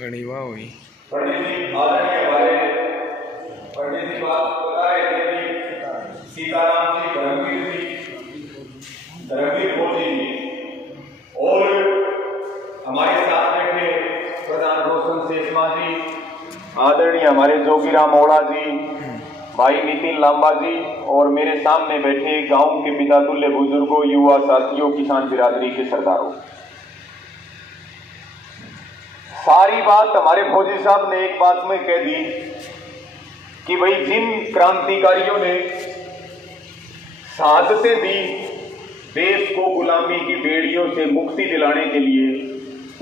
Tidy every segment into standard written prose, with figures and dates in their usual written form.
गणिवा हुई पंडित जी आदरणीय हमारे पंडित जी बात बता रहे थे कि सीताराम जी, धर्मवीर फौजी जी और हमारे साथ बैठे प्रधान रोशन शेषमा जी, आदरणीय हमारे जोगीराम ओड़ा जी, भाई नितिन लांबा जी और मेरे सामने बैठे गांव के पिता तुल्य बुजुर्गों, युवा साथियों, किसान बिरादरी के सरदारों, सारी बात हमारे फौजी साहब ने एक बात में कह दी कि भाई जिन क्रांतिकारियों ने शहादतें दी देश को गुलामी की बेड़ियों से मुक्ति दिलाने के लिए,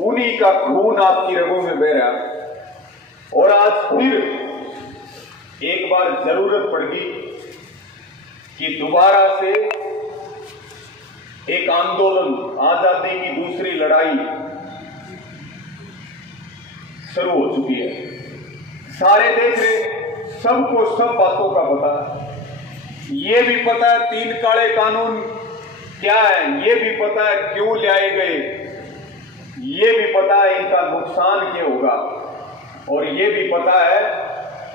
उन्हीं का खून आपकी रगों में बह रहा और आज फिर एक बार जरूरत पड़ गई कि दोबारा से एक आंदोलन, आजादी की दूसरी लड़ाई शुरू हो चुकी है। सारे देश में सबको सब बातों का पता है, ये भी पता है 3 काले कानून क्या है, ये भी पता है क्यों लाए गए, ये भी पता है इनका नुकसान क्या होगा और ये भी पता है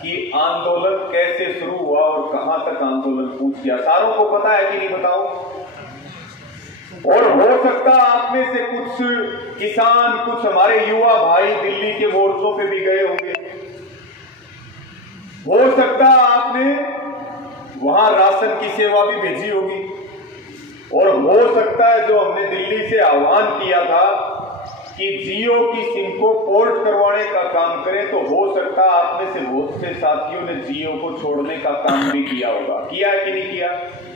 कि आंदोलन कैसे शुरू हुआ और कहां तक आंदोलन पहुंच गया। सारों को पता है कि नहीं बताओ? और हो सकता आप में से कुछ किसान, कुछ हमारे युवा भाई दिल्ली के मोर्चों पे भी गए होंगे, हो सकता आपने वहां राशन की सेवा भी भेजी होगी और हो सकता है जो हमने दिल्ली से आह्वान किया था कि जियो की सिम को पोर्ट करवाने का काम करें, तो हो सकता आप में से बहुत से साथियों ने जियो को छोड़ने का काम भी किया होगा। किया है कि नहीं किया?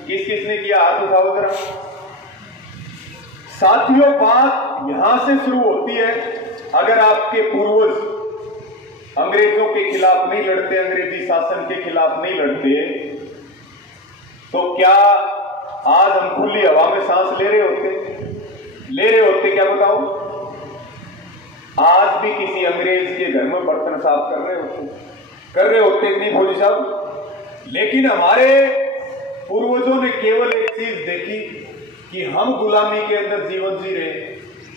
किस किसने किया? हाथ उठाओ जरा। साथियों, बात यहां से शुरू होती है। अगर आपके पूर्वज अंग्रेजों के खिलाफ नहीं लड़ते, अंग्रेजी शासन के खिलाफ नहीं लड़ते, तो क्या आज हम खुली हवा में सांस ले रहे होते? क्या बताओ? आज भी किसी अंग्रेज के घर में बर्तन साफ कर रहे होते कि नहीं फौजी साहब? लेकिन हमारे पूर्वजों ने केवल एक चीज देखी कि हम गुलामी के अंदर जीवन जी रहे,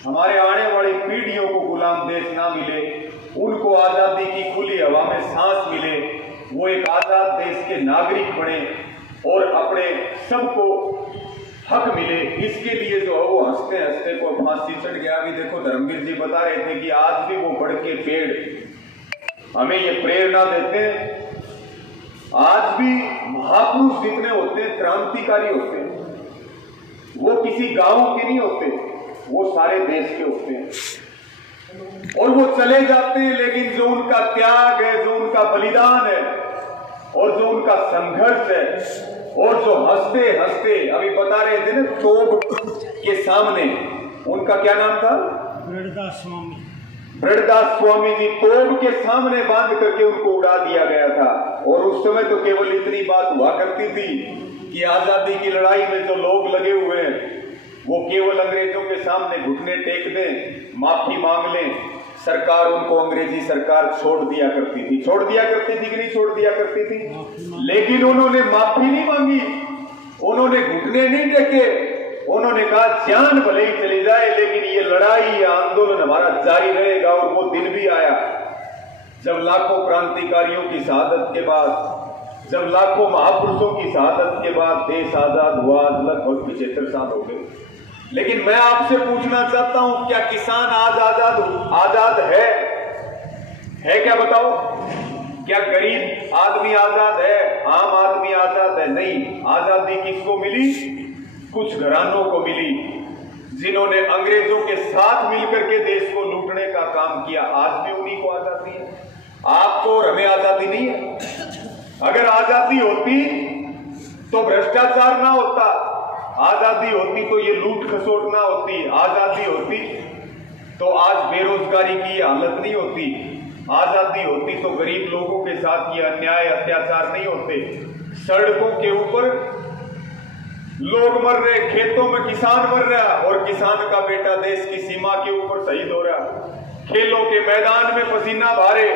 हमारे आने वाली पीढ़ियों को गुलाम देश ना मिले, उनको आजादी की खुली हवा में सांस मिले, वो एक आजाद देश के नागरिक बने और अपने सबको हक मिले। इसके लिए जो है वो हंसते हंसते को फांसी चढ़ गया। अभी देखो धर्मवीर जी बता रहे थे कि आज भी वो बड़ के पेड़ हमें ये प्रेरणा देते हैं। आज भी महापुरुष जितने होते हैं, क्रांतिकारी होते हैं, वो किसी गांव के नहीं होते, वो सारे देश के होते हैं और वो चले जाते हैं। लेकिन जो उनका त्याग है, जो उनका बलिदान है और जो उनका संघर्ष है और जो हंसते हंसते, अभी बता रहे थे ना, तोप के सामने, उनका क्या नाम था? ब्रजदास स्वामी जी। तोप के सामने बांध करके उनको उड़ा दिया गया था और उस समय तो केवल इतनी बात हुआ करती थी कि आजादी की लड़ाई में जो लोग लगे हुए हैं वो केवल अंग्रेजों के सामने घुटने टेक दें, माफी मांग लें, सरकार उनको, अंग्रेजी सरकार छोड़ दिया करती थी कि नहीं छोड़ दिया करती थी? लेकिन उन्होंने माफी नहीं मांगी, उन्होंने घुटने नहीं टेके, उन्होंने कहा जान भले ही चली जाए लेकिन ये लड़ाई, आंदोलन हमारा जारी रहेगा। और वो दिन भी आया जब लाखों क्रांतिकारियों की शहादत के बाद, जब लाखों महापुरुषों की शहादत के बाद देश आजाद हुआ। लगभग 75 साल हो गए। लेकिन मैं आपसे पूछना चाहता हूं, क्या किसान आज आजाद है क्या? बताओ, क्या गरीब आदमी आजाद है? आम आदमी आजाद है? नहीं। आजादी किसको मिली? कुछ घरानों को मिली जिन्होंने अंग्रेजों के साथ मिलकर के देश को लूटने का काम किया। आज भी उन्हीं को आजादी है। आपको और हमें आजादी नहीं है। अगर आजादी होती तो भ्रष्टाचार ना होता, आजादी होती तो ये लूट खसोट ना होती, आजादी होती तो आज बेरोजगारी की हालत नहीं होती, आजादी होती तो गरीब लोगों के साथ ये अन्याय अत्याचार नहीं होते। सड़कों के ऊपर लोग मर रहे, खेतों में किसान मर रहा और किसान का बेटा देश की सीमा के ऊपर शहीद हो रहा, खेलों के मैदान में पसीना बहा रहे,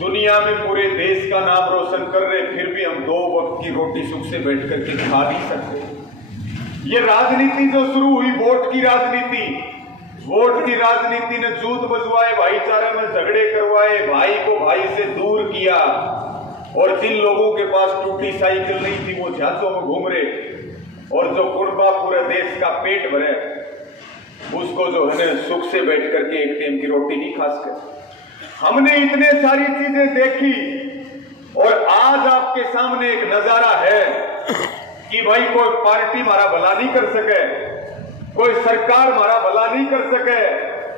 दुनिया में पूरे देश का नाम रोशन कर रहे, फिर भी हम 2 वक्त की रोटी सुख से बैठ करके खा नहीं सकते। ये राजनीति जो शुरू हुई, वोट की राजनीति, वोट की राजनीति ने जूत बजवाए, भाईचारे में झगड़े करवाए, भाई को भाई से दूर किया, और जिन लोगों के पास टूटी साइकिल नहीं थी वो झांसों में घूम रहे, और जो कुर्बा पूरे देश का पेट भरे उसको जो है ना सुख से बैठ करके एक टाइम की रोटी नहीं खा सके। हमने इतने सारी चीजें देखी, और आज आपके सामने एक नजारा है कि भाई कोई पार्टी हमारा भला नहीं कर सके, कोई सरकार हमारा भला नहीं कर सके,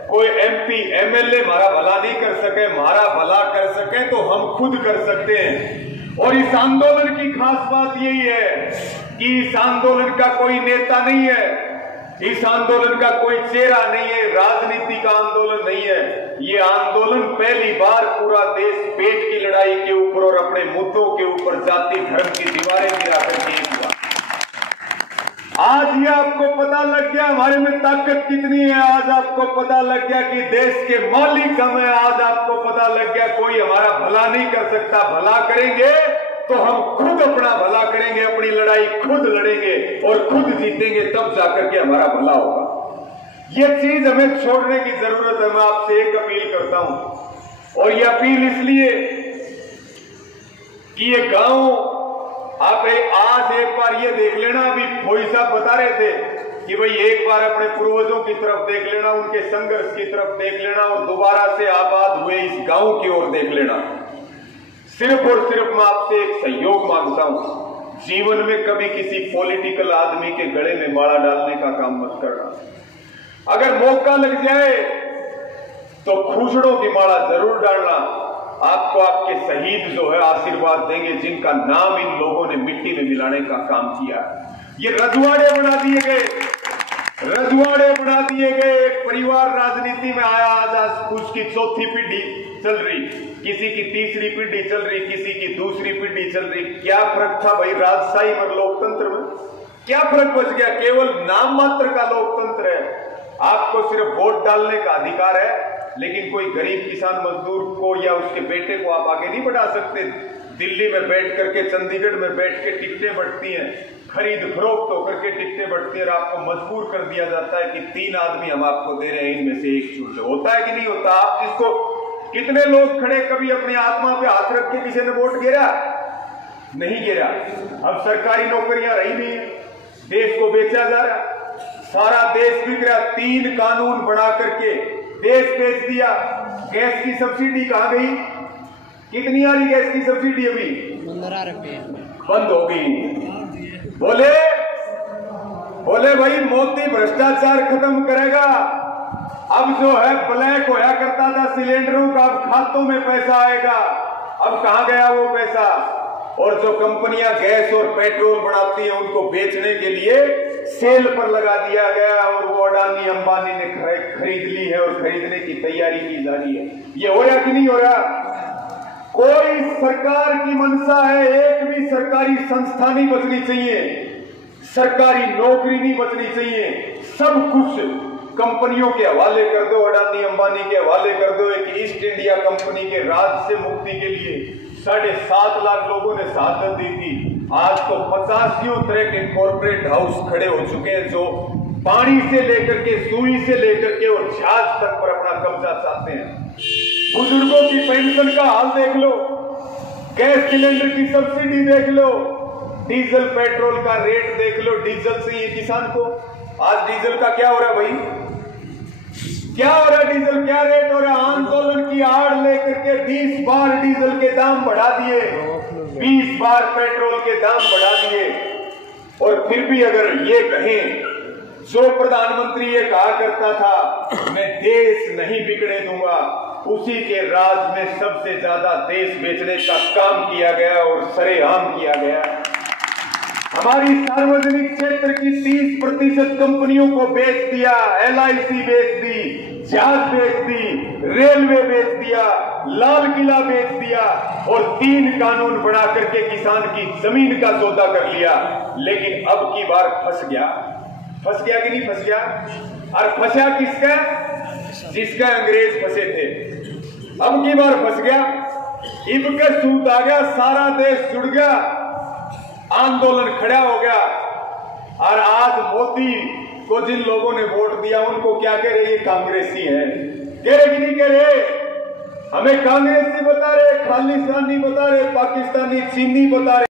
कोई MP MLA हमारा भला नहीं कर सके। हमारा भला कर सके तो हम खुद कर सकते हैं। और इस आंदोलन की खास बात यही है कि इस आंदोलन का कोई नेता नहीं है, इस आंदोलन का कोई चेहरा नहीं है, राजनीति का आंदोलन नहीं है। ये आंदोलन पहली बार पूरा देश पेट की लड़ाई के ऊपर और अपने मुद्दों के ऊपर जाति धर्म की दीवारें गिरा करके हुआ। आज ये आपको पता लग गया हमारे में ताकत कितनी है। आज आपको पता लग गया कि देश के मालिक हम हैं। आज आपको पता लग गया कोई हमारा भला नहीं कर सकता। भला करेंगे तो हम खुद अपना भला करेंगे, अपनी लड़ाई खुद लड़ेंगे और खुद जीतेंगे, तब जाकर के हमारा भला होगा। ये चीज हमें छोड़ने की जरूरत है। मैं आपसे एक अपील करता हूं, और ये अपील इसलिए कि ये गांव आप आज एक बार ये देख लेना। अभी भोई साहब बता रहे थे कि भाई एक बार अपने पूर्वजों की तरफ देख लेना, उनके संघर्ष की तरफ देख लेना, और दोबारा से आबाद हुए इस गांव की ओर देख लेना। सिर्फ और सिर्फ मैं आपसे एक सहयोग मांगता हूं, जीवन में कभी किसी पॉलिटिकल आदमी के गले में माला डालने का काम मत करना। अगर मौका लग जाए तो खूसड़ों की माला जरूर डालना। आपको आपके शहीद जो है आशीर्वाद देंगे, जिनका नाम इन लोगों ने मिट्टी में मिलाने का काम किया। ये रजवाड़े बना दिए गए, रजवाड़े बना दिए गए। एक परिवार राजनीति में आया, आज उसकी 4थी पीढ़ी चल रही, किसी की 3री पीढ़ी चल रही, किसी की 2री पीढ़ी चल रही। क्या फर्क था भाई राजशाही और लोकतंत्र में? क्या फर्क बच गया? केवल नाम मात्र का लोकतंत्र है। आपको सिर्फ वोट डालने का अधिकार है, लेकिन कोई गरीब किसान मजदूर को या उसके बेटे को आप आगे नहीं बढ़ा सकते। दिल्ली में बैठ करके, चंडीगढ़ में बैठ के टिकटें बढ़ती हैं, खरीद फरोख्त होकर के टिकटें बढ़ती है, और आपको मजबूर कर दिया जाता है कि 3 आदमी हम आपको दे रहे हैं, इनमें से एक चुन लो। होता है कि नहीं होता? आप जिसको कितने लोग खड़े, कभी अपनी आत्मा पे हाथ रख के किसी ने वोट गिरा? नहीं गिरा। अब सरकारी नौकरियां रही नहीं है, देश को बेचा जा रहा, सारा देश बिक रहा। 3 कानून बना करके देश बेच दिया। गैस की सब्सिडी कहां गई? कितनी आ रही गैस की सब्सिडी? अभी 15 रुपये बंद हो गई। बोले भाई मोदी भ्रष्टाचार खत्म करेगा। अब जो है ब्लैक होया करता था सिलेंडरों का, अब खातों में पैसा आएगा। अब कहां गया वो पैसा? और जो कंपनियां गैस और पेट्रोल बनाती हैं उनको बेचने के लिए सेल पर लगा दिया गया, और वो अडानी अंबानी ने खरीद ली है और खरीदने की तैयारी की जा रही है। ये हो रहा कि नहीं हो रहा? कोई सरकार की मंशा है, एक भी सरकारी संस्था नहीं बचनी चाहिए, सरकारी नौकरी नहीं बचनी चाहिए। सब कुछ कंपनियों के हवाले कर दो, अडानी अंबानी के हवाले कर दो। एक ईस्ट इंडिया कंपनी के राज से मुक्ति के लिए 7.5 लाख लोगों ने शहादत दी थी। आज तो 50 तरह के कॉर्पोरेट हाउस खड़े हो चुके हैं, जो पानी से लेकर के, सुई से लेकर के और जहाज तक पर अपना कब्जा चाहते हैं। बुजुर्गों की पेंशन का हाल देख लो, गैस सिलेंडर की सब्सिडी देख लो, डीजल पेट्रोल का रेट देख लो। डीजल से ये किसान को आज डीजल का क्या हो रहा है भाई? क्या हो रहा है? डीजल क्या रेट हो रहा है? आंदोलन की आड़ लेकर के 20 बार डीजल के दाम बढ़ा दिए, 20 बार पेट्रोल के दाम बढ़ा दिए। और फिर भी अगर ये कहें, जो प्रधानमंत्री ये कहा करता था मैं देश नहीं बिगड़े दूंगा, उसी के राज में सबसे ज्यादा देश बेचने का काम किया गया और सरेआम किया गया। हमारी सार्वजनिक क्षेत्र की 30% कंपनियों को बेच दिया, LIC बेच दी, जहाज बेच दी, रेलवे बेच दिया, लाल किला बेच दिया, और 3 कानून बना करके किसान की जमीन का सौदा कर लिया। लेकिन अब की बार फंस गया। फंस गया कि नहीं फंस गया? और फंसा किसका? जिसका अंग्रेज फंसे थे। अब की बार फंस गया। इब के सूत आ गया, सारा देश जुड़ गया, आंदोलन खड़ा हो गया। और आज मोदी को जिन लोगों ने वोट दिया उनको क्या कह रहे, ये कांग्रेसी है, कह रहे कि नहीं कह रहे? हमें कांग्रेसी बता रहे, खालिस्तानी बता रहे, पाकिस्तानी, चीनी बता रहे।